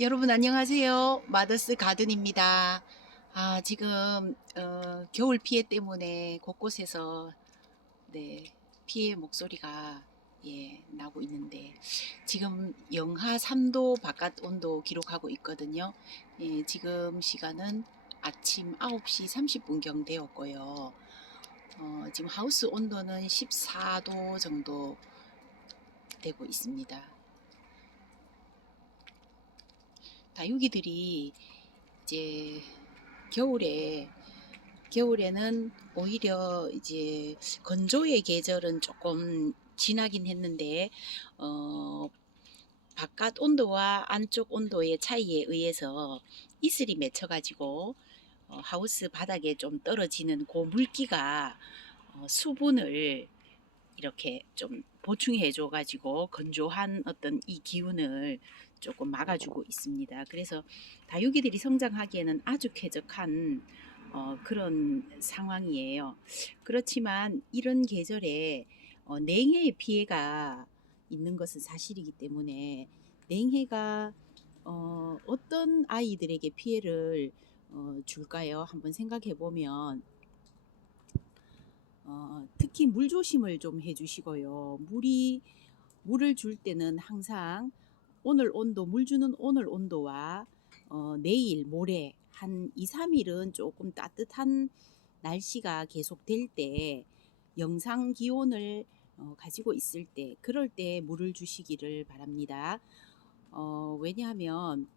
여러분 안녕하세요. 마더스 가든입니다. 지금 겨울 피해 때문에 곳곳에서 피해 목소리가 나고 있는데 지금 영하 3도 바깥 온도 기록하고 있거든요. 지금 시간은 아침 9시 30분경 되었고요. 지금 하우스 온도는 14도 정도 되고 있습니다. 다육이들이 이제 겨울에 겨울에는 오히려 이제 건조의 계절은 조금 지나긴 했는데 어, 바깥 온도와 안쪽 온도의 차이에 의해서 이슬이 맺혀가지고 하우스 바닥에 좀 떨어지는 그 물기가 수분을 이렇게 좀 보충해 줘 가지고 건조한 어떤 이 기운을 조금 막아주고 있습니다. 그래서 다육이들이 성장하기에는 아주 쾌적한 그런 상황이에요. 그렇지만 이런 계절에 냉해의 피해가 있는 것은 사실이기 때문에 냉해가 어떤 아이들에게 피해를 줄까요? 한번 생각해 보면 특히 물 조심을 좀 해주시고요. 물을 줄 때는 항상 오늘 온도, 물 주는 오늘 온도와 내일, 모레 한 2, 3일은 조금 따뜻한 날씨가 계속될 때 영상 기온을 가지고 있을 때 그럴 때 물을 주시기를 바랍니다. 왜냐하면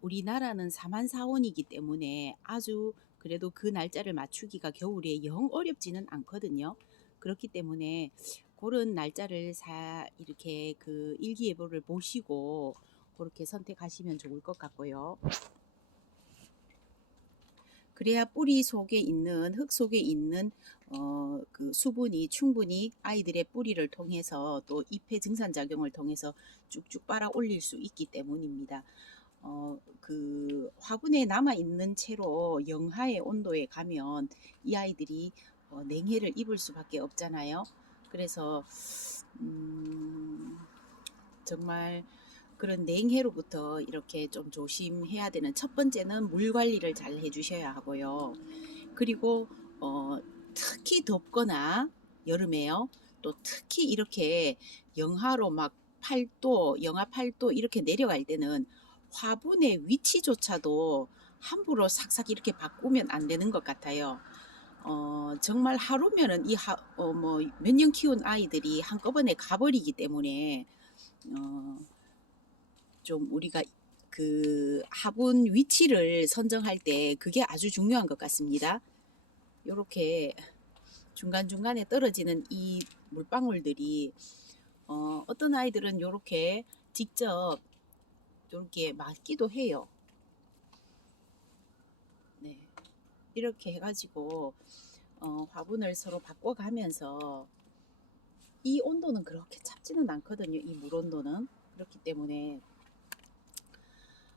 우리나라는 사만사원이기 때문에 아주 그래도 그 날짜를 맞추기가 겨울에 영 어렵지는 않거든요. 그렇기 때문에 그런 날짜를 이렇게 그 일기예보를 보시고 그렇게 선택하시면 좋을 것 같고요. 그래야 뿌리 속에 있는 흙 속에 있는 그 수분이 충분히 아이들의 뿌리를 통해서 또 잎의 증산작용을 통해서 쭉쭉 빨아 올릴 수 있기 때문입니다. 그 화분에 남아 있는 채로 영하의 온도에 가면 이 아이들이 냉해를 입을 수밖에 없잖아요. 그래서 정말 그런 냉해로부터 이렇게 좀 조심해야 되는 첫 번째는 물 관리를 잘 해주셔야 하고요. 그리고 특히 덥거나 여름에요. 또 특히 이렇게 영하로 막 8도, 영하 8도 이렇게 내려갈 때는 화분의 위치조차도 함부로 삭삭 이렇게 바꾸면 안 되는 것 같아요. 정말 하루면은 뭐 몇 년 키운 아이들이 한꺼번에 가버리기 때문에 어, 좀 우리가 그 화분 위치를 선정할 때 그게 아주 중요한 것 같습니다. 이렇게 중간중간에 떨어지는 이 물방울들이 어떤 아이들은 이렇게 직접 이렇게 맞기도 해요. 네, 이렇게 해가지고 화분을 서로 바꿔가면서 이 온도는 그렇게 찹지는 않거든요. 이 물 온도는. 그렇기 때문에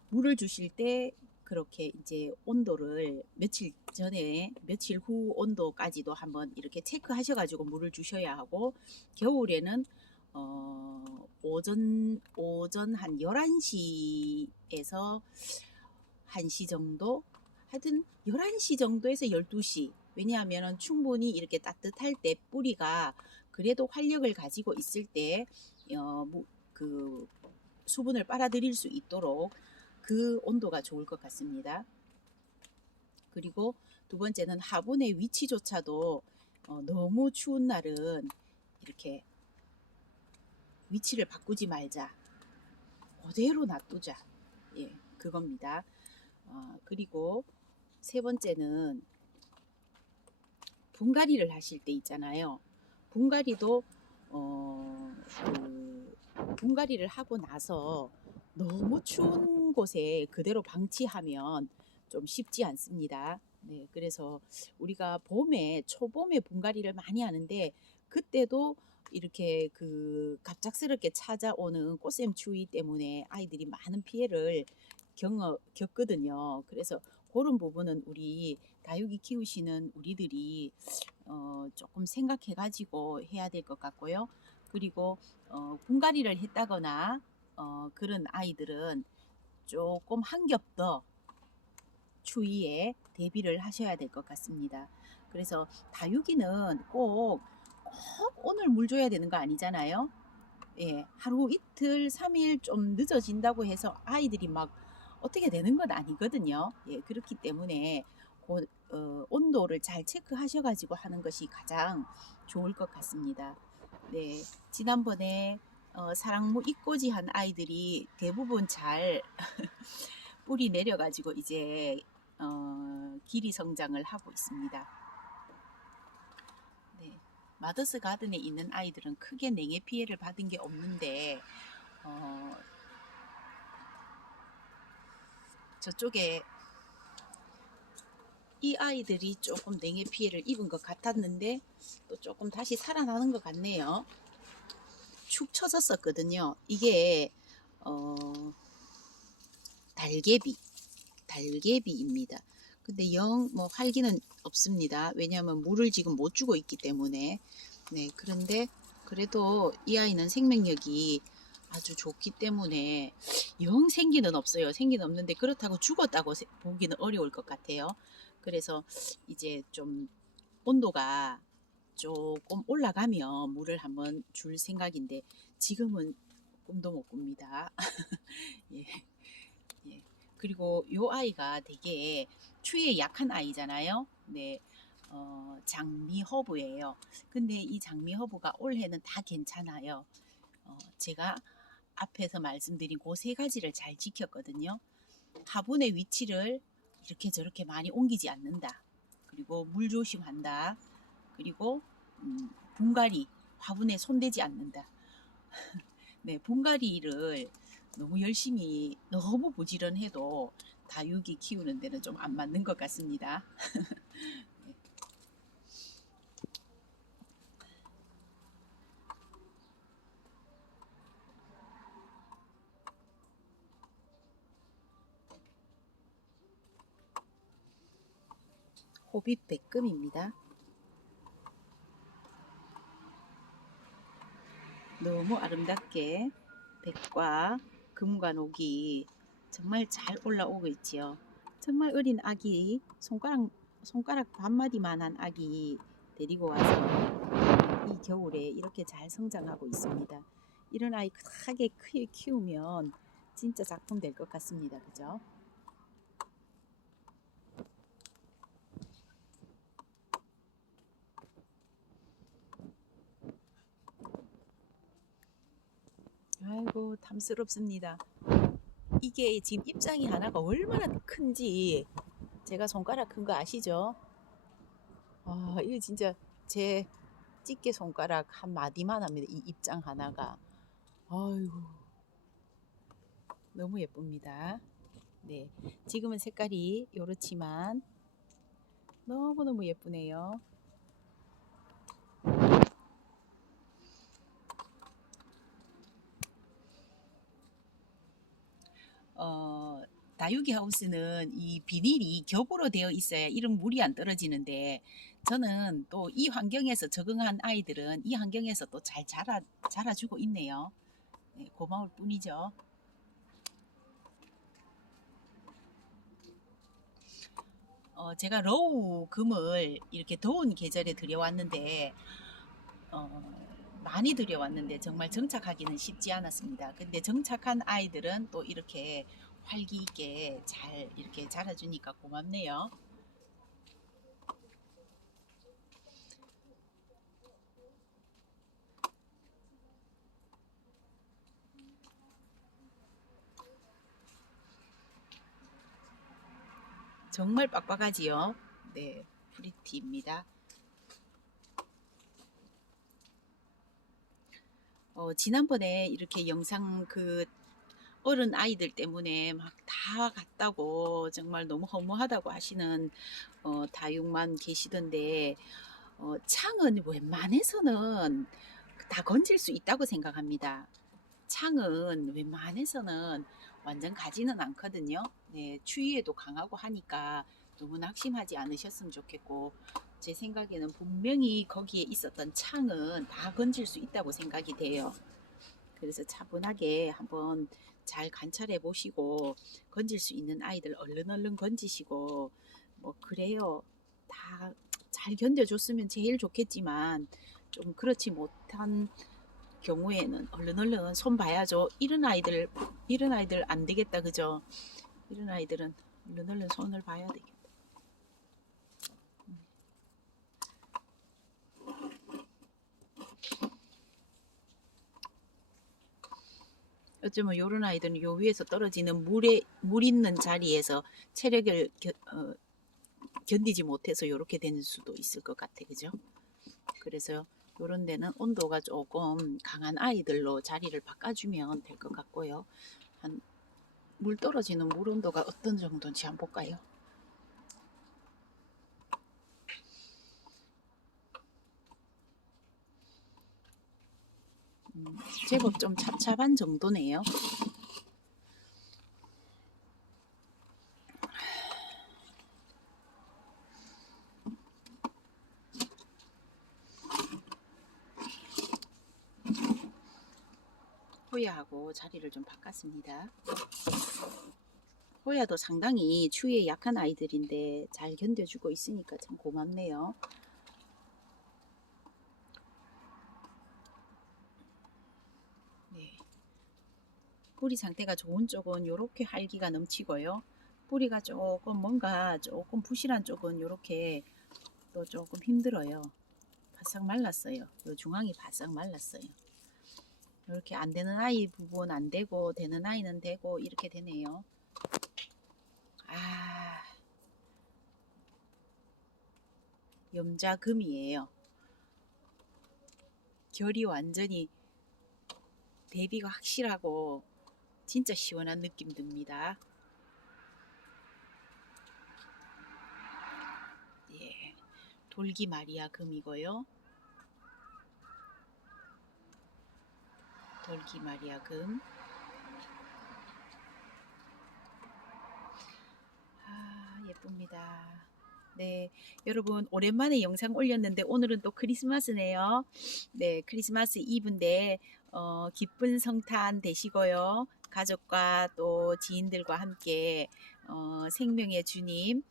물을 주실 때 그렇게 이제 온도를 며칠 전에 며칠 후 온도까지도 한번 이렇게 체크하셔가지고 물을 주셔야 하고 겨울에는 오전 한 11시에서 1시 정도 하여튼 11시 정도에서 12시 왜냐하면 충분히 이렇게 따뜻할 때 뿌리가 그래도 활력을 가지고 있을 때 그 수분을 빨아들일 수 있도록 그 온도가 좋을 것 같습니다. 그리고 두 번째는 화분의 위치조차도 너무 추운 날은 이렇게 위치를 바꾸지 말자. 그대로 놔두자. 예, 그겁니다. 그리고 세 번째는 분갈이를 하실 때 있잖아요. 분갈이도 분갈이를 하고 나서 너무 추운 곳에 그대로 방치하면 좀 쉽지 않습니다. 네, 그래서 우리가 초봄에 분갈이를 많이 하는데 그때도 이렇게 그 갑작스럽게 찾아오는 꽃샘 추위 때문에 아이들이 많은 피해를 겪거든요. 그래서 그런 부분은 우리 다육이 키우시는 우리들이 조금 생각해 가지고 해야 될 것 같고요. 그리고 분갈이를 했다거나 그런 아이들은 조금 한 겹 더 추위에 대비를 하셔야 될 것 같습니다. 그래서 다육이는 꼭 오늘 물 줘야 되는 거 아니잖아요. 예, 하루 이틀 3일 좀 늦어진다고 해서 아이들이 막 어떻게 되는 건 아니거든요. 예, 그렇기 때문에 온도를 잘 체크하셔가지고 하는 것이 가장 좋을 것 같습니다. 네, 지난번에 사랑무 이꼬지한 아이들이 대부분 잘 뿌리 내려가지고 이제 길이 성장을 하고 있습니다. 네, 마더스 가든에 있는 아이들은 크게 냉해 피해를 받은 게 없는데 저쪽에 이 아이들이 조금 냉해 피해를 입은 것 같았는데 또 조금 다시 살아나는 것 같네요. 축 처졌었거든요. 이게 달개비입니다. 근데 영 뭐 활기는 없습니다. 왜냐하면 물을 지금 못 주고 있기 때문에. 네, 그런데 그래도 이 아이는 생명력이 아주 좋기 때문에 영 생기는 없어요. 생기는 없는데 그렇다고 죽었다고 보기는 어려울 것 같아요. 그래서 이제 좀 온도가 조금 올라가면 물을 한번 줄 생각인데 지금은 꿈도 못 꿉니다. 예, 예. 그리고 요 아이가 되게 추위에 약한 아이잖아요. 네, 장미 허브예요. 근데 이 장미 허브가 올해는 다 괜찮아요. 제가 앞에서 말씀드린 그 세 가지를 잘 지켰거든요. 화분의 위치를 이렇게 저렇게 많이 옮기지 않는다. 그리고 물 조심한다. 그리고 분갈이, 화분에 손대지 않는다. 네, 분갈이를 너무 열심히 너무 부지런해도 다육이 키우는 데는 좀 안 맞는 것 같습니다. 네. 호빗 백금입니다. 너무 아름답게 백과 금과 녹이 정말 잘 올라오고 있지요. 정말 어린 아기, 손가락 반마디만한 아기 데리고 와서 이 겨울에 이렇게 잘 성장하고 있습니다. 이런 아이 크게 키우면 진짜 작품 될 것 같습니다. 그죠? 아이고, 탐스럽습니다. 이게 지금 입장이 하나가 얼마나 큰지 제가 손가락 큰 거 아시죠? 이거 진짜 제 집게 손가락 한 마디만 합니다. 이 입장 하나가. 아이고, 너무 예쁩니다. 네, 지금은 색깔이 요렇지만 너무너무 예쁘네요. 다육이 하우스는 이 비닐이 겹으로 되어 있어야 이런 물이 안 떨어지는데 저는 또 이 환경에서 적응한 아이들은 이 환경에서 또 잘 자라주고 있네요. 네, 고마울 뿐이죠. 제가 러우 금을 이렇게 더운 계절에 들여왔는데 많이 들여왔는데 정말 정착하기는 쉽지 않았습니다. 근데 정착한 아이들은 또 이렇게 활기 있게 잘 이렇게 자라주니까 고맙네요. 정말 빡빡하지요. 네, 프리티입니다. 지난번에 이렇게 영상 어른 아이들 때문에 막 다 갔다고 정말 너무 허무하다고 하시는 다육만 계시던데 창은 웬만해서는 다 건질 수 있다고 생각합니다. 창은 웬만해서는 완전 가지는 않거든요. 네, 추위에도 강하고 하니까 너무 낙심하지 않으셨으면 좋겠고 제 생각에는 분명히 거기에 있었던 창은 다 건질 수 있다고 생각이 돼요. 그래서 차분하게 한번 잘 관찰해 보시고 건질 수 있는 아이들 얼른 건지시고 뭐 그래요. 다 잘 견뎌줬으면 제일 좋겠지만 좀 그렇지 못한 경우에는 얼른 손 봐야죠. 이런 아이들 안 되겠다, 그죠? 이런 아이들은 얼른 손을 봐야 되겠다. 어쩌면 요런 아이들은 요 위에서 떨어지는 물 있는 자리에서 체력을 견디지 못해서 요렇게 되는 수도 있을 것 같아, 그죠? 그래서 요런 데는 온도가 조금 강한 아이들로 자리를 바꿔주면 될 것 같고요. 물 떨어지는 물 온도가 어떤 정도인지 한번 볼까요? 제법 좀 찹찹한 정도네요. 호야하고 자리를 좀 바꿨습니다. 호야도 상당히 추위에 약한 아이들인데 잘 견뎌주고 있으니까 참 고맙네요. 네. 뿌리 상태가 좋은 쪽은 이렇게 활기가 넘치고요. 뿌리가 조금 뭔가 조금 부실한 쪽은 이렇게 또 조금 힘들어요. 바싹 말랐어요. 요 중앙이 바싹 말랐어요. 이렇게 안 되는 아이 부분 안 되고 되는 아이는 되고 이렇게 되네요. 아, 염자금이에요. 결이 완전히 대비가 확실하고 진짜 시원한 느낌 듭니다. 예, 돌기 마리아 금이고요. 돌기 마리아 금. 아, 예쁩니다. 네, 여러분 오랜만에 영상 올렸는데 오늘은 또 크리스마스네요. 네, 크리스마스 이브인데 기쁜 성탄 되시고요. 가족과 또 지인들과 함께 생명의 주님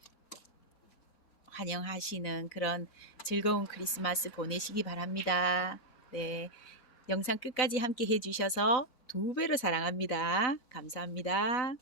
환영하시는 그런 즐거운 크리스마스 보내시기 바랍니다. 네, 영상 끝까지 함께 해주셔서 두 배로 사랑합니다. 감사합니다.